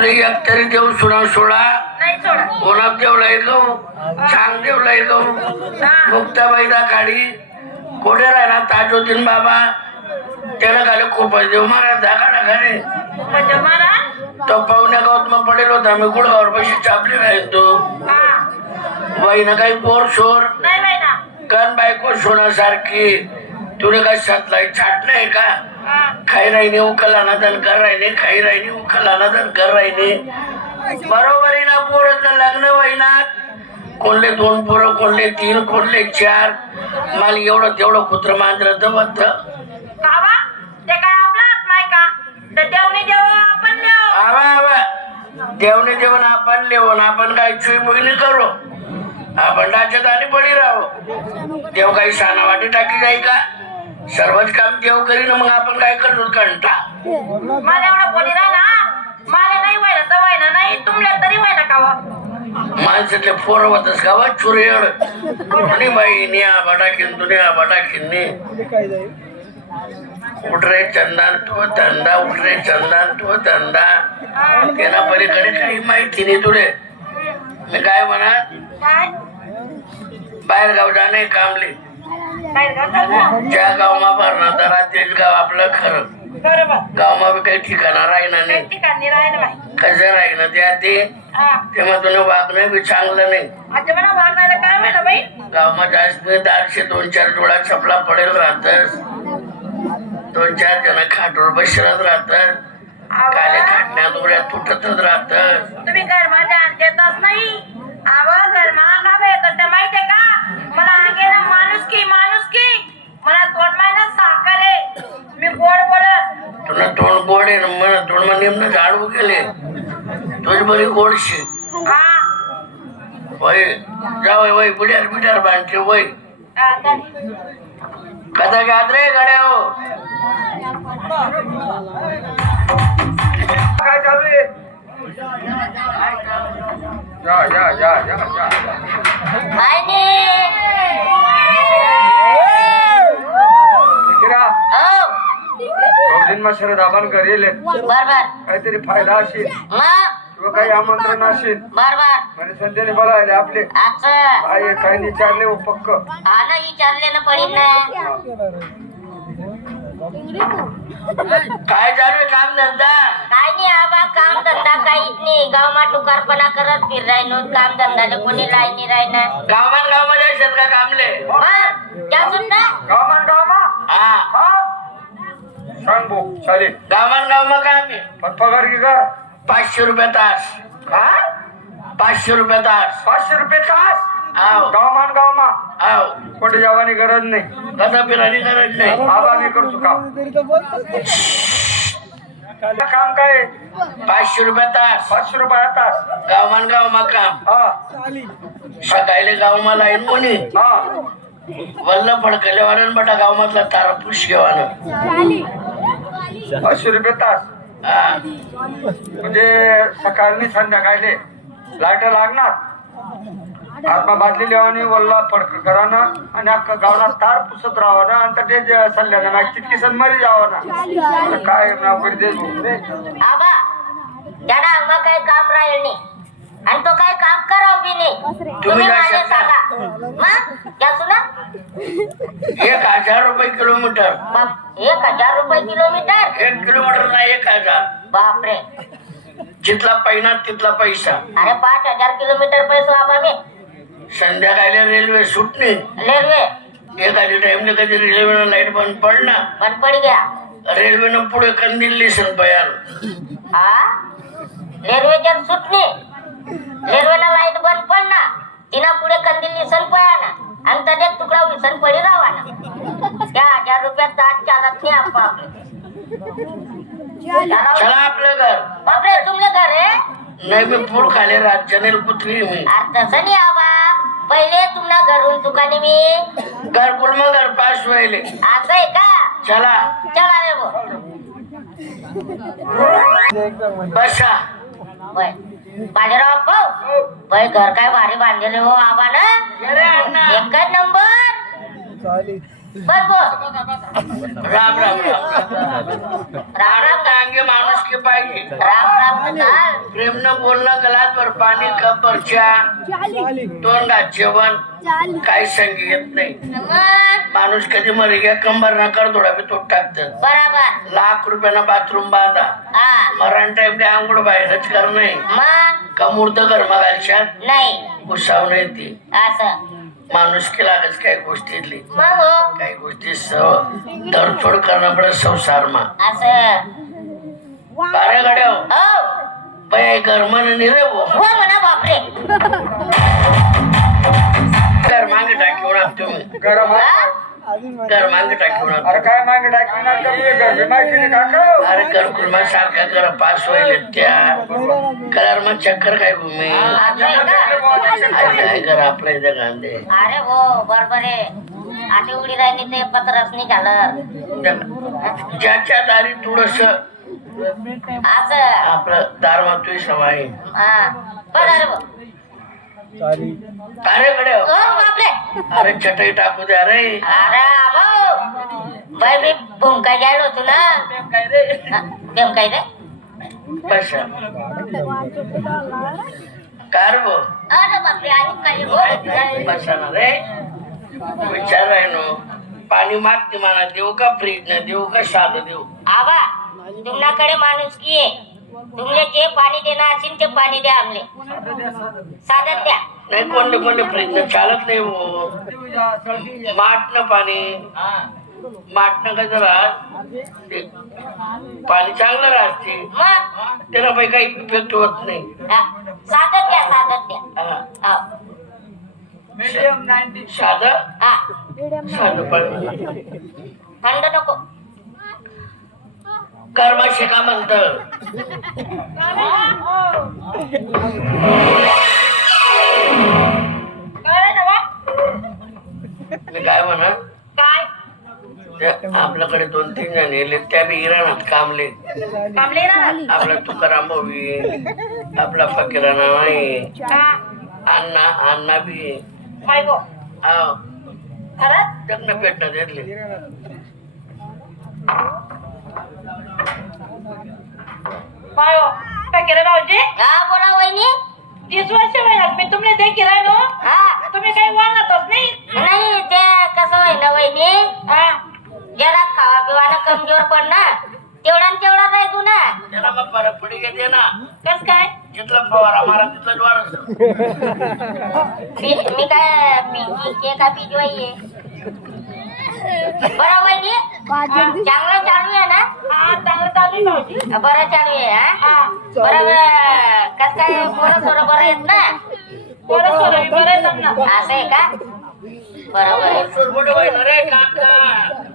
तुला एक तरी देव सुना सोडा नाही सोडा कोणाप देवला येतो छान देवला येतो मुक्ताबाईदा काढी कोठे राहिला ताजुद्दीन बाबा त्याला खाली खूप देव महाराज दाखा खाली तो पाहुण्या गावात मग पडेल होता मी गुडगावर पैसे चापले राहील तो बाईनं काही पोर शोर कण बायको सोनासारखी तुला काय सातलाई छाट नाही का खाई राहिनी उकला ना दन कर राहिने खाई राहिनी उकला ना दन कर राहिने बरोबरी ना पोरं लग्न वहिनात कोणले 2 पोरं कोणले 3 कोणले 4 मला एवढं तेवढं कुत्र मांजर दबत देवने देवन आपण लेवून आपण काय चुई मुगली करू आपण डाच्यात आणि बळी राहू देव काही शानावाटी टाकी जाई का सर्वच काम देव करीन मग आपण काय करू कंटा मला एवढं बोली ना मला नाही व्हायला तर व्हायला नाही तुमल्या तरी व्हायला का माणसातले पोरं होतच गावा चुरेड आणि बाई निया बटाकीन दुनिया बटाकीन उठ रे चंदन तो धंदा उठ रे चंदन तो धंदा त्यांना पलीकडे काही माहिती नाही तुले मी काय म्हणा बाहेर गाव जाणे कामले ज्या गावमा भरणा तर तेच गाव आपलं खरं गावमा बी काही ठिकाणा राहिना नाही कसं राहिना त्या तेव्हा तुला वागणं बी चांगलं नाही गावमा जास्त 400-200 डोळा चपला पडेल राहतस 2-4 जण खाटोर बसरत राहतात काले खाटण्यात उड्या तुटतच राहतात तुम्ही घरमा ध्यान देतच नाही घरमा का भेटत ते माहितीये का मला गेला माणुसकी मला 2 महिन्यात साखर आहे मी गोड बोलत तुला तोंड गोड आहे ना तोंड नेमणं झाडू गेले तुझी बरी गोडशी वय जावय वय बिड्यार बांधते वय कथा घ्यात रे गड्या हो काय चालू आहे या शरद आबान करेल काहीतरी फायदा असेल किंवा काही आमंत्रण असेल म्हणजे संध्याने बोलायला आपले काही विचारले हो पक्क काय चालू काम धंदा काय नाही आबा काम धंदा काहीच नाही गावमा टुकारपणा करत फिर राहिनो काम धंदा कोणी लाईनी राहिना गावमा जायचं का कामले गावमा सांग भाऊ चालेल गावमा काम आहे पण पगार की कर 500 रुपये तास काय 500 रुपये तास 500 रुपये तास आव गावमा आव कुठे जावानी गरज नाही कसा फिरायची गरज नाही आबा मी करतो काम काय 500 रुपये तास 500 रुपये तास गावमा काम सकाळी गावमा लाईन कोणी वल्ल फडकल्यावर बटा गावमधला तारा पुष घेवानं 500 रुपये तास म्हणजे सकाळी संध्याकाळी लाईट लागणार आत्मा बादली लेवानी वल्ला फडक करानं आणि अख्खा गावना तार पुसत राहावं ना आणि ते सल्ल्यानं ना कितकी सनमरी जावं ना काय नोकरी दे आबा त्याला मग काही काम राहील नाही आणि तो काही काम करावं बी नाही तुम्ही माझे सांगा मग क्या सुना 1000 रुपये किलोमीटर 1000 रुपये किलोमीटर 1 किलोमीटर नाही 1000 बापरे जिथला पैना तिथला पैसा अरे 5000 किलोमीटर पैसा आबा मी संध्याकाळी रेल्वे सुटणे रेल्वे एखादी टाइमने कधी रेल्वेनं लाईट बंद पड गया रेल्वेनं पुढे कंदिल्ली सन पयाल रेल्वेच्या सुटणे रेल्वेला लाईट बंद पडना तिना पुढे कंदिल्ली सन पयाना आणि त्याच्यात तुकडा विसन पडी रावाना त्या 1000 रुपयात ताट चालत नाही आपा चला आपलं घर बापरे तुमले घर आहे नाही मी पूर खाले राज्याने कुत्री मी तसं नाही आबा पहिले तुम्हाला घरून दुकानी मी घरकुल मग घर पास व्हायले असं आहे का चला रे बसा बाजीराव पाहू बाई घर काय भारी बांधलेले हो आबा ना एकच नंबर बर बोल. राम राम राम अंगे माणूस की पाहिजे. राम राम चाल. प्रेमनं बोलणं गलासभर पाणी कपभर चहा तोंडात जेवण काही संगी येत नाही. मग माणूस कधी मरी घ्या कंबर ना कर थोडा बी तोड टाकत. बरोबर. लाख रुपयाला बाथरूम बांधा हा मरण टाइमले आंघोळ बाहेरच कर नाही मग कमूर्त गरमा घालशात नाही उसाव नाही ती असं माणूस की लागच काही गोष्टीतली मग हो काही गोष्टी सव तडफोड करणं पडत संसारमा असं बाऱ्या गाड्या हो बाय गरमन निरे हो हो म्हणा बापरे. घर मागे टाकीवर तुम्ही गरम आहे. हा? घर मागे टाकीवर अरे काय मागे टाकणार तुम्ही गरमी माहिती नाही काका. अरे कर सारखा कर पास होईल त्या कलर मग चक्कर काय घुमे असं आहे का? काय कर आपल्या इथे कांदे अरे हो बरोबर आहे. आठवडी राहिली ते पत्रच निघालं ज्याच्या दारी थोडस असं. आपलं दार मातोय सवाई हा बरं रे भाऊ. अरे कडे हो बापरे. अरे चटई टाकू द्या रे अरे भाऊ बाई मी भूमका गेलो होतो ना. हा, केम काय रे. पैसा कार वो अरे बापरे आणि काही हो. पैसा ना रे विचार आहे नो पाणी मागते मला देऊ का फ्रीज न देऊ का साधं देऊ आबा तुमच्याकडे माणूस की आहे. तुमले जे पाणी देणार असेल ते पाणी द्या आमले साधन द्या. नाही कोणते फ्रीज न चालत नाही हो माटणं पाणी माटणं काय जरा ते पाणी चांगलं राहते मग त्याला बाई काही इफेक्ट होत नाही हा, साधन द्या साधन द्या. हा. हो. मीडियम 90. साधं हा साधं पाणी थंड नको. कर्मा शिका म्हणत कळलं ना बा? मी काय म्हणा काय आपल्याकडे 2-3 जण येले त्या बी इराणात कामले कामले ना आपला तुकाराम भाऊ आपला फकीराना नाही हा अण्णा अण्णा बी माय गो हाव खरंच लग्न भेटणं घेतले माय गो काय केलं भाऊजी हा बोला वहिनी. 30 वर्ष होईल मी तुमने देखील राहिलो हा तुम्ही काही वाढतच नाही नाही ते कसं होईल ना वहिनी हा जरा खावा पिवाना कमजोर पडणार तेवढा न तेवढा राहतो ना. त्याला मग फरक पडी घेते ना कस काय जिथला फवारा मारा तिथलं वाढ मी काय पिंकी के का पिजवाई आहे. बरं वहिनी चांगलं चालू आहे ना. हा चांगलं चालू आहे भाऊजी बरं चालू आहे हा. हा बरं कस काय पोरं सोरं बरं येत ना. बरं सोडा बरं आहे त्यांना असं आहे का. बरोबर आहे. सुरमुडे होईल रे काका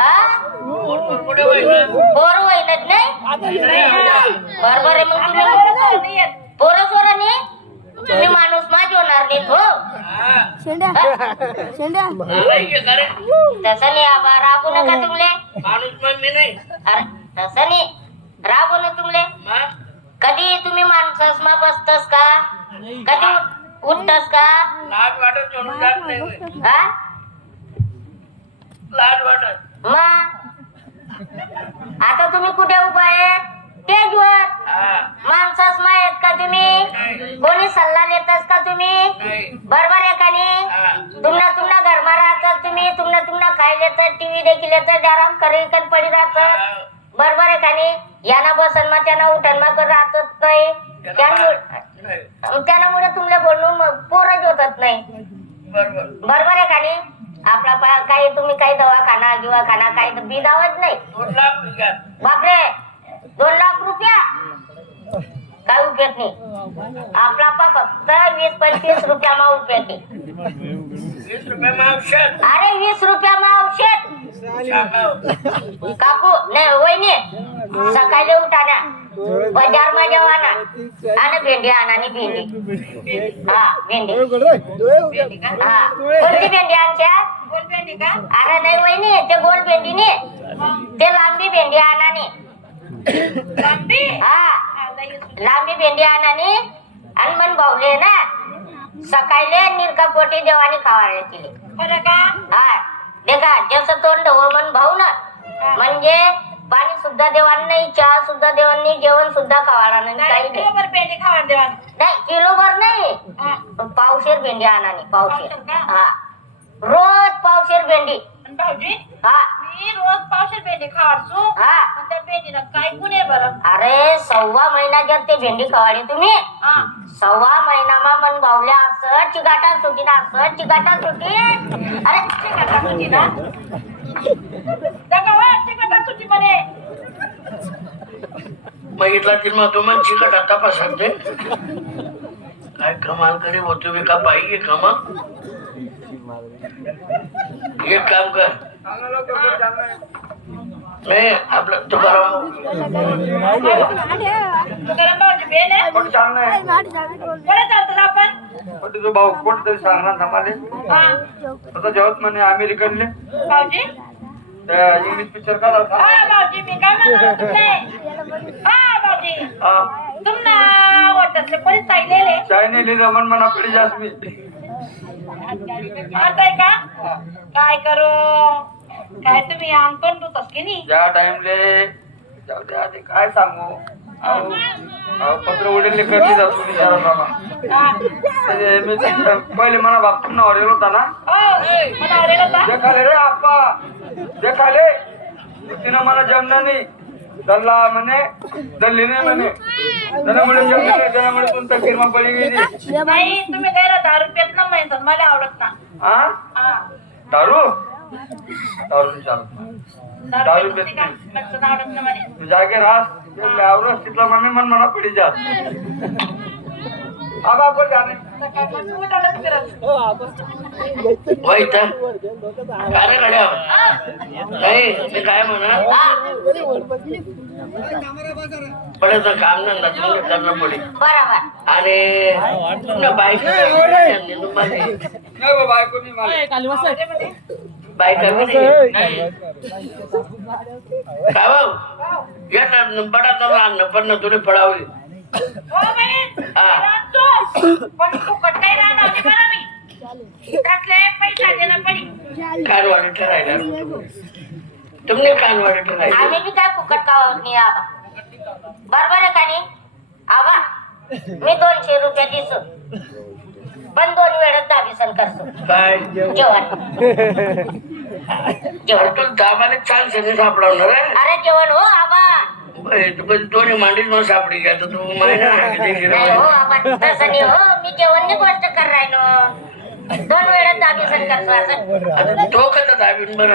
हा सुरमुडे होईल पोरं होईलच नाही. बरोबर आहे मग आपल्या तुम्ही पोरं सोडा नाही येत. पोरं सोरं नाही तुम्ही माणूस माझी होणार नाही हो. तसं नाही आबा राबू नका तुमले. माणूस मम्मी नाही अरे तसं नाही राबू ना तुमले. मग कधी तुम्ही माणसास मा बसतस का कधी उठतस का लाज वाटत सोडून जात नाही होय. हा लाज वाटत मग आता तुम्ही कुठे उभा आहे तेच वर हा माणसास मा येत का तुम्ही कोणी सल्ला देतस का तुम्ही नाही बरोबर आहे का नाही. हा तुमना घरमा राहतात तुम्ही तुमना खायले तर टीव्ही देखील येतं आराम करे पडी राहतात बरोबर आहे का नाही. याना बसन मा त्यांना उठन मा कर राहतच नाही त्यामुळे तुमले बोलून पोरच होतात नाही बरोबर बरोबर आहे का नाही. आपला काही तुम्ही काही दवाखाना किंवा खाना काही बिदावत नाही. 2 लाख रुपयात बापरे 2 लाख रुपया काय उपयोग नाही. आपला फक्त 20-25 रुपया मा उपयोग आहे. 20 रुपये मग औषध अरे 20 रुपया मा औषध सांगा काकू नाही वहिनी सकाळी उठाना बाजार मा जवाना आणि भेंडी आणा आणि भेंडी हा भेंडी हा कोणती भेंडी आणच्या गोल भेंडी का अरे नाही वहिनी ते गोल भेंडी नाही ते लांबी भेंडी आणा नी. लांबी हा हा, लई लांबी भेंडी आणा नी आणि मन भावले ना सकाळी निरका पोटी देवाने खावायला केली. खरं का हा देखा जसं तोंड हो मन भाऊ ना म्हणजे पाणी सुद्धा देवान नाही, चहा सुद्धा देवान नाही, जेवण सुद्धा खावाडा नाही, काही नाही. बरोबर भेंडी खावा देवान. नाही किलोभर नाही, हा. पण पावशेर भेंडी आणा नाही, पावशेर. पावशेर का? हा रोज पावशेर भेंडी. आणि भाऊजी हा मी रोज पावशेर भेंडी खावाडतो. हा पण त्या भेंडीला काय गुण आहे बरं? अरे 1.25 महिना जर ते भेंडी खवाडी तुम्ही हा. 1.25 महिनामा मन भावल्या असं चिकाटा सुटी ना, असं चिकाटा सुटी. अरे चिकटा सुटी ना? त्या गावात चिकटा सुटी म्हणे. बघितला ती मग तू मन चिकट आता पसंते काय कमाल करे होतो बे का बाई आहे कमा. एक काम कर नाही आपलं तुकाराम तुकाराम भाऊजी बेल आहे. पण छान नाही बरं चालतं आपण. पण तुझं भाऊ कोणतरी सांगणार थांबाले हा. आता जेवत म्हणे अमेरिकनले भाऊजी त्या इंग्लिश पिक्चर का हा भाऊजी मी काय म्हणत होते. हा भाऊजी तुमना वाटतले पण चाललेले चायनीले रमण म्हणा पडी जास मी आता का काय करू काय तुम्ही अंगण दुतस की नाही. ज्या टाइमले जाऊ द्या ते काय सांगू पत्र उडीले करते जातो मी जरा बाबा हा. मी पहिले म्हणा बाप तुमना ऑर्डर होता ना हो मला आवडेल होता. देखाले रे आप्पा देखाले तिनं मला जमलं नाही दल्ला म्हणे दल्ली नाही म्हणे त्यामुळे जमलं नाही त्यामुळे तुमचा फिरमा पडी गेली. नाही तुम्ही काय दारू पेत ना म्हणतात मला आवडत ना. हा हा. दारू दारू चालत नाही. दारू पेत का नाही. लक्षात आवडत ना म्हणे. तू जागे राहस आवरस तिथला मम्मी मन म्हणा पडी जात आबा आपण जाणे सकाळपासून उठायलाच फिरत. वाईट काय रे गड्या नाही मी काय म्हणा पडायचं काम धंदा तुम्ही करणं पडेल बरोबर. आणि तुला बाईक नाही बाबा ऐकून नाही मला बाईक काय भाऊ येतात पडायचं रांगणं पण तुला पडावी हो बहीण, हा. राहतो. पण फुकट नाही राहणार नाही बरं मी. त्यातले पैसा देणं पडी. कानवाडी ठरायला तुमने कानवाडी ठरायला आम्ही बी काय फुकट खावत नाही आबा. बरोबर आहे का नाही आबा. मी 200 रुपये दिसो पण 2 वेळेस दाबीसन करतो काय जेवण. जेवण तू दाबाने चाल सगळे सापडवणार अरे जेवण हो आबा. तू दोन्ही मांडीत मग सापडी घ्या तर तू महिना नाही हो आबा तसं नाही हो. मी जेवणची गोष्ट कर राहिलो 2 वेळेस दाबीसन करतो असं. आता तो कसं दाबीन बरं